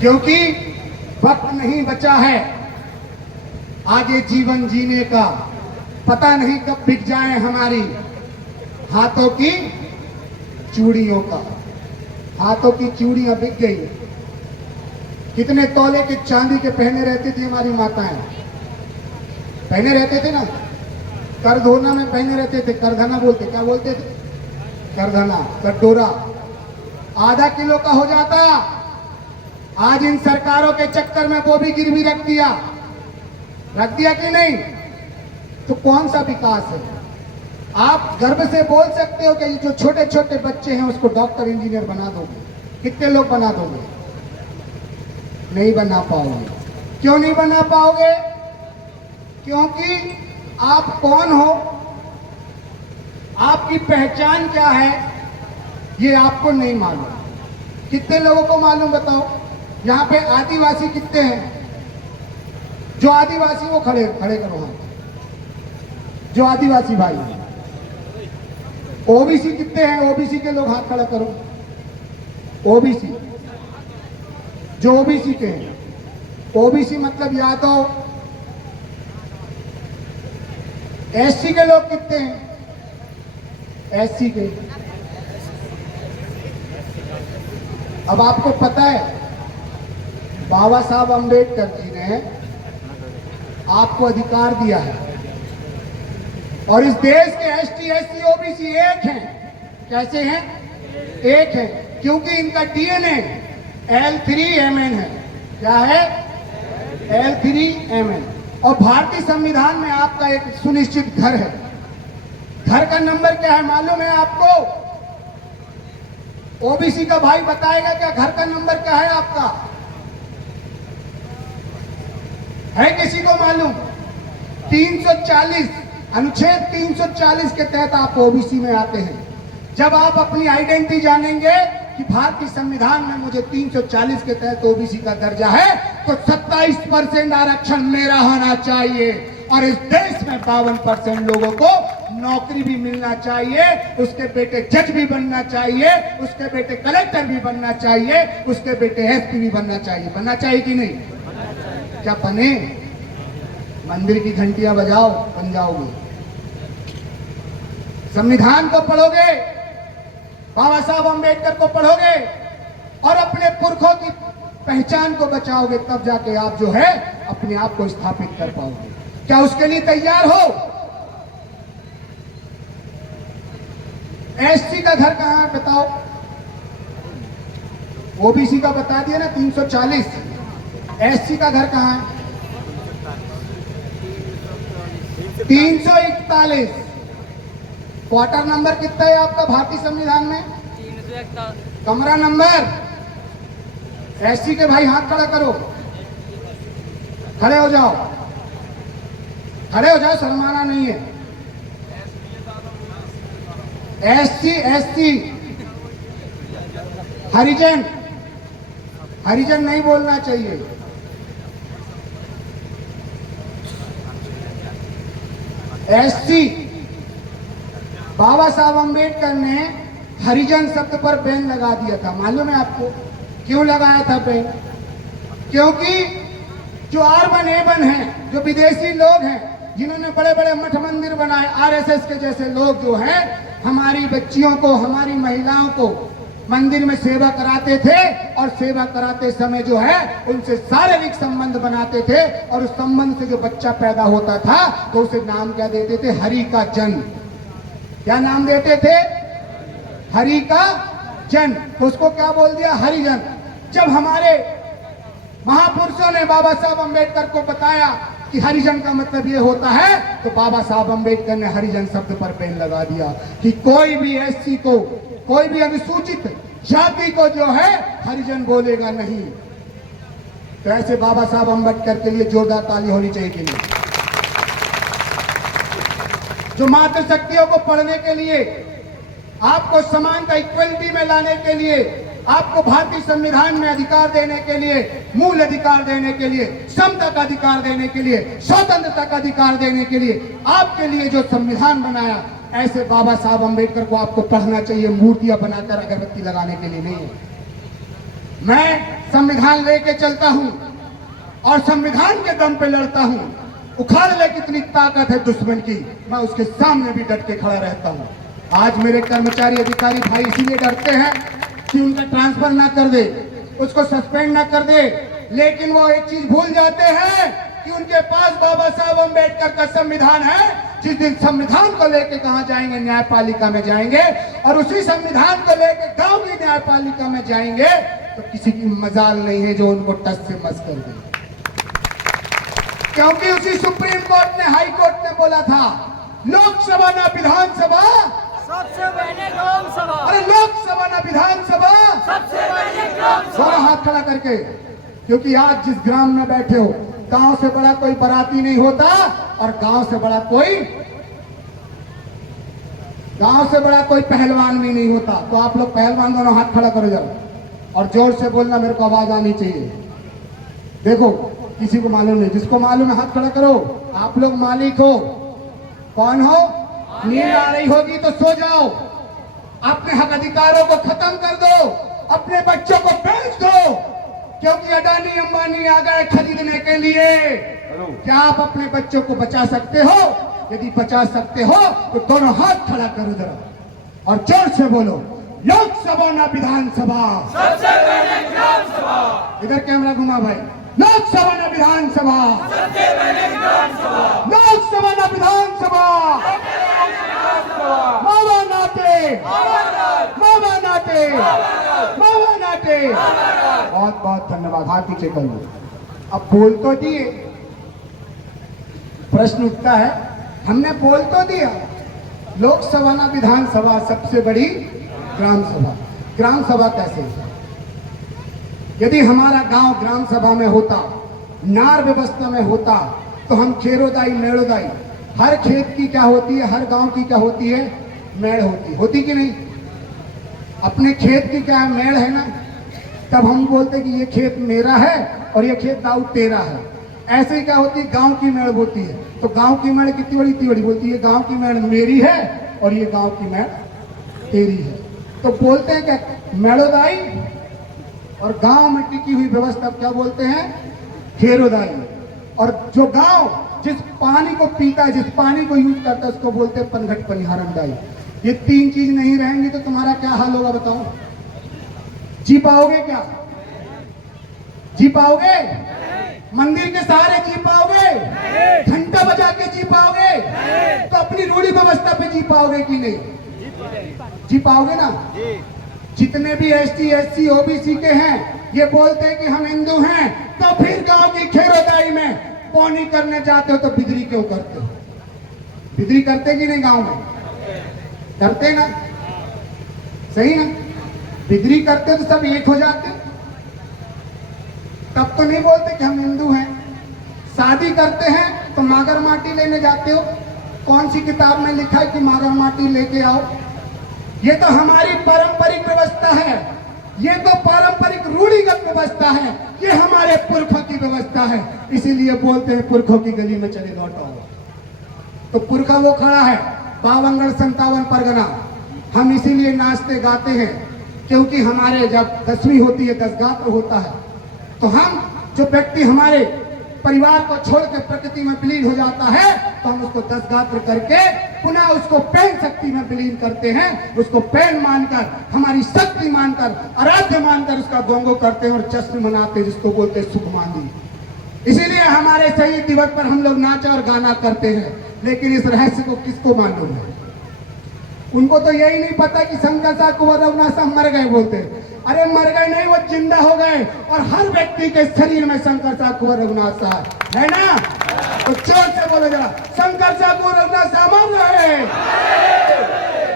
क्योंकि वक्त नहीं बचा है आगे जीवन जीने का। पता नहीं कब बिक जाए हमारी हाथों की चूड़ियों का। हाथों की चूड़ियां बिक गई। कितने तौले के चांदी के पहने रहती थी हमारी माताएं, पहने रहते थे ना। करधोना में पहने रहते थे, करधना बोलते, क्या बोलते थे? करधना, कटोरा आधा किलो का हो जाता। आज इन सरकारों के चक्कर में वो भी गिरवी रख दिया कि नहीं? तो कौन सा विकास है? आप गर्व से बोल सकते हो कि जो छोटे छोटे बच्चे हैं उसको डॉक्टर इंजीनियर बना दोगे? कितने लोग बना दोगे? नहीं बना पाओगे। क्यों नहीं बना पाओगे? क्योंकि आप कौन हो, आपकी पहचान क्या है, ये आपको नहीं मालूम। कितने लोगों को मालूम बताओ? यहाँ पे आदिवासी कितने हैं? जो आदिवासी वो खड़े करो हाथ। जो आदिवासी भाई हैं। ओबीसी कितने हैं? ओबीसी के लोग हाथ खड़ा करो। ओबीसी, जो ओबीसी के हैं। ओबीसी मतलब यादव। एससी के लोग कितने हैं? एससी के। अब आपको पता है बाबा साहब अम्बेडकर जी ने आपको अधिकार दिया है और इस देश के एसटी, एससी, ओबीसी एक हैं। कैसे हैं? एक है क्योंकि इनका डीएनए L3MN है। क्या है? L3MN। और भारतीय संविधान में आपका एक सुनिश्चित घर है। घर का नंबर क्या है मालूम है आपको? ओबीसी का भाई बताएगा क्या घर का नंबर क्या है आपका? है किसी को मालूम? 340, अनुच्छेद 340 के तहत आप ओबीसी में आते हैं। जब आप अपनी आइडेंटिटी जानेंगे कि भारतीय संविधान में मुझे 340 के तहत ओबीसी का दर्जा है, तो 27% आरक्षण मेरा होना चाहिए और इस देश में 52% लोगों को नौकरी भी मिलना चाहिए, उसके बेटे जज भी बनना चाहिए, उसके बेटे कलेक्टर भी बनना चाहिए, उसके बेटे एसपी भी बनना चाहिए। बनना चाहिए कि नहीं? क्या बने? मंदिर की घंटियां बजाओ, बन जाओगे। संविधान को पढ़ोगे, बाबा साहब अम्बेडकर को पढ़ोगे और अपने पुरखों की पहचान को बचाओगे, तब जाके आप जो है अपने आप को स्थापित कर पाओगे। क्या उसके लिए तैयार हो? एससी का घर कहां है बताओ? ओबीसी का बता दिया ना 340। एससी का घर कहां है? 341। क्वार्टर नंबर कितना है आपका भारतीय संविधान में? 341। कमरा नंबर? एससी के भाई हाथ खड़ा करो, खड़े हो जाओ, खड़े हो जाओ, शर्माना नहीं है। एससी, एससी, हरिजन, हरिजन नहीं बोलना चाहिए। एससी, बाबा साहब अम्बेडकर ने हरिजन शब्द पर बैन लगा दिया था। मालूम है आपको क्यों लगाया था बैन? क्योंकि जो अर्बन एबन हैं, जो विदेशी लोग हैं, जिन्होंने बड़े बड़े मठ मंदिर बनाए, आरएसएस के जैसे लोग जो हैं, हमारी बच्चियों को, हमारी महिलाओं को मंदिर में सेवा कराते थे और सेवा कराते समय जो है उनसे शारीरिक संबंध बनाते थे और उस संबंध से जो बच्चा पैदा होता था तो उसे नाम क्या देते थे? हरि का जन। क्या नाम देते थे? हरि का जन। तो उसको क्या बोल दिया? हरिजन। जब हमारे महापुरुषों ने बाबा साहब अम्बेडकर को बताया कि हरिजन का मतलब ये होता है, तो बाबा साहब अम्बेडकर ने हरिजन शब्द पर बैन लगा दिया कि कोई भी एससी को, कोई भी अनुसूचित जाति को जो है हरिजन बोलेगा नहीं। तो ऐसे बाबा साहब अम्बेडकर के लिए जोरदार ताली होनी चाहिए कि नहीं? जो मातृशक्तियों को पढ़ने के लिए, आपको समानता, इक्वलिटी में लाने के लिए, आपको भारतीय संविधान में अधिकार देने के लिए, मूल अधिकार देने के लिए, समता का अधिकार देने के लिए, स्वतंत्रता का अधिकार देने के लिए, आपके लिए जो संविधान बनाया, ऐसे बाबा साहब अम्बेडकर को आपको पढ़ना चाहिए, मूर्तियां बनाकर अगरबत्ती लगाने के लिए नहीं है। मैं संविधान लेके चलता हूं और संविधान के दम पे लड़ता हूं। उखाड़ ले कितनी ताकत है दुश्मन की, मैं उसके सामने भी डट के खड़ा रहता हूं। आज मेरे कर्मचारी अधिकारी भाई इसीलिए डरते हैं कि उनका ट्रांसफर ना कर दे, उसको सस्पेंड ना कर दे, लेकिन वो एक चीज भूल जाते हैं कि उनके पास बाबा साहब अम्बेडकर का संविधान है। जिस दिन संविधान को लेके कहां जाएंगे, न्यायपालिका में जाएंगे, और उसी संविधान को लेके गांव की न्यायपालिका में जाएंगे तो किसी की मजाल नहीं है जो उनको टस से मस कर दे। क्योंकि उसी सुप्रीम कोर्ट ने, हाई कोर्ट ने बोला था, लोकसभा ना विधानसभा सबसे पहले ग्राम सभा। अरे लोकसभा ना विधानसभा सबसे पहले ग्राम सभा। थोड़ा हाथ खड़ा करके, क्योंकि आज जिस ग्राम में बैठे हो, गांव से बड़ा कोई बाराती नहीं होता और गांव से बड़ा कोई पहलवान भी नहीं होता। तो आप लोग पहलवान दोनों हाथ खड़ा करो जरा और जोर से बोलना, मेरे को आवाज आनी चाहिए। देखो किसी को मालूम नहीं, जिसको मालूम है हाथ खड़ा करो। आप लोग मालिक हो, कौन हो? नींद आ रही होगी तो सो जाओ, अपने हक अधिकारों को खत्म कर दो, अपने बच्चों को बेच दो, क्योंकि अडानी अंबानी आ गए खरीदने के लिए। क्या आप अपने बच्चों को बचा सकते हो? यदि बचा सकते हो तो दोनों हाथ खड़ा करो जरा और जोर से बोलो, लोकसभा ना विधानसभा सबसे पहले ग्राम सभा। इधर कैमरा घुमा भाई। लोकसभा ना विधानसभा सबसे पहले ग्राम सभा। लोकसभा ना विधानसभा मावा नाटे मावा नाटे मावा नाटे। बहुत बहुत धन्यवाद, हाथ पीछे कर लो। अब बोल तो दिए, प्रश्न उठता है, हमने बोल तो दिया लोकसभा ना विधानसभा सबसे बड़ी ग्राम सभा। ग्राम सभा कैसे? यदि हमारा गांव ग्राम सभा में होता, नार व्यवस्था में होता, तो हम खेरोदाई मेड़ोदाई, हर खेत की क्या होती है, हर गांव की क्या होती है, मेड़ होती कि नहीं? अपने खेत की क्या है, मेड़ है ना। तब हम बोलते कि ये खेत मेरा है और ये खेत दाऊद तेरा है। ऐसे ही क्या होती है, गांव की मेड़ होती है। तो गांव की मेड़ कितनी बड़ी, इतनी बड़ी बोलती है, गांव की मेड़ मेरी है और ये गांव की मेड़ तेरी है। तो बोलते हैं क्या, मेड़ोदाई। और गांव में टिकी हुई व्यवस्था क्या बोलते हैं, खेरोदाई। और जो गांव जिस पानी को पीता है, जिस पानी को यूज करता है, उसको बोलते हैं पनघट परिहारमदाई। ये तीन चीज नहीं रहेंगी तो तुम्हारा क्या हाल होगा बताओ? जी पाओगे क्या? जी पाओगे? मंदिर के सहारे जी पाओगे? घंटा बजा के जी पाओगे? तो अपनी रूढ़ी व्यवस्था पे जी पाओगे कि नहीं? जी पाओगे ना? जितने भी एसटी एससी ओबीसी के हैं, ये बोलते हैं कि हम हिंदू हैं, तो फिर गांव की खेरोदाई में पौनी करने जाते हो तो बिजली क्यों करते हो? बिजली करते कि नहीं? गांव में करते ना, सही ना? बिजली करते तो सब एक हो जाते, तब तो नहीं बोलते कि हम हिंदू हैं। शादी करते हैं तो मागर माटी लेने जाते हो, कौन सी किताब में लिखा है कि मागर माटी लेके आओ? ये तो हमारी पारंपरिक व्यवस्था है, ये तो पारंपरिक रूढ़िगत व्यवस्था है, ये हमारे पुरखों की व्यवस्था है। इसीलिए बोलते हैं पुरखों की गली में चले लौटो। तो पुरखा वो खड़ा है, 52 57 परगना। हम इसीलिए नाचते गाते हैं क्योंकि हमारे जब 10वीं होती है, 10 गात्र होता है, तो हम जो व्यक्ति हमारे परिवार को छोड़ के प्रकृति में विलीन हो जाता है, तो हम उसको 10 गात्र करके पुनः उसको पैन शक्ति में विलीन करते हैं। उसको पैन मानकर, हमारी शक्ति मानकर, आराध्य मानकर उसका गोंगो करते हैं और जश्न मनाते हैं, जिसको बोलते हैं सुखमानी। इसीलिए हमारे शहीद दिवस पर हम लोग नाचा और गाना करते हैं। लेकिन इस रहस्य को किसको मालूम है? उनको तो यही नहीं पता कि शंकर साहब कुंवर रघुनाथ साहब मर गए बोलते। अरे मर गए नहीं, वो जिंदा हो गए, और हर व्यक्ति के शरीर में शंकर साहब कुंवर रघुनाथ साहब है ना। तो जोर से बोलो जरा, शंकर साहब कुंवर रघुनाथ साहब मर रहे।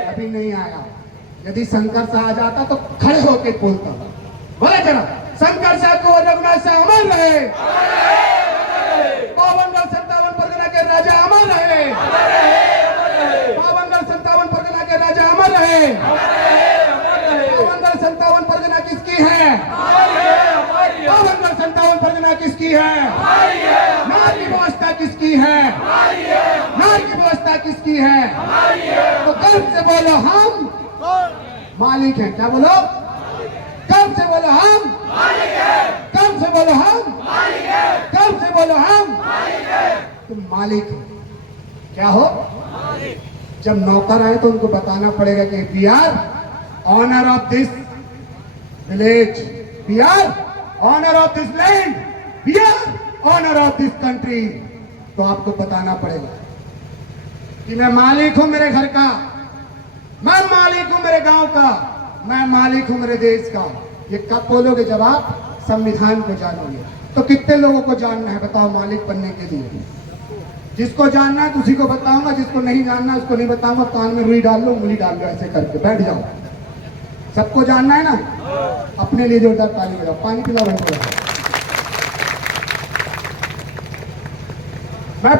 अभी नहीं आया, यदि शंकर साहब आ जाता तो खड़े होके बोलता। बोले जरा, शंकर साहब कुंवर रघुनाथ साहब मर रहे। 52 57 परगना के राजा अमर रहे। 52 57 परगना के राजा अमर रहे। 52 57 परगना किसकी है? 52 57 परगना किसकी है? नार की व्यवस्था किसकी है? नार की व्यवस्था किसकी है? तो गर्व से बोलो हम मालिक हैं। क्या बोलो? गर्व से बोलो हम कब से बोलो हम, कब से बोलो हम, तुम मालिक हो। क्या हो? जब नौकर आए तो उनको बताना पड़ेगा कि we are honour of this village, we are honour of this land, we are honour of this country. तो आपको बताना पड़ेगा कि मैं मालिक हूं मेरे घर का, मैं मालिक हूं मेरे गांव का, मैं मालिक हूं मेरे देश का। ये कब बोलोगे? जब आप संविधान को जानोगे। तो कितने लोगों को जानना है बताओ मालिक बनने के लिए? जिसको जानना है उसी को बताऊंगा, जिसको नहीं जानना उसको नहीं बताऊंगा। कान में रुई डाल लो, उंगली डाल लो, ऐसे करके बैठ जाओ। सबको जानना है ना? अपने लिए जोरदार ताली बजाओ। पानी पिलाओ भाई।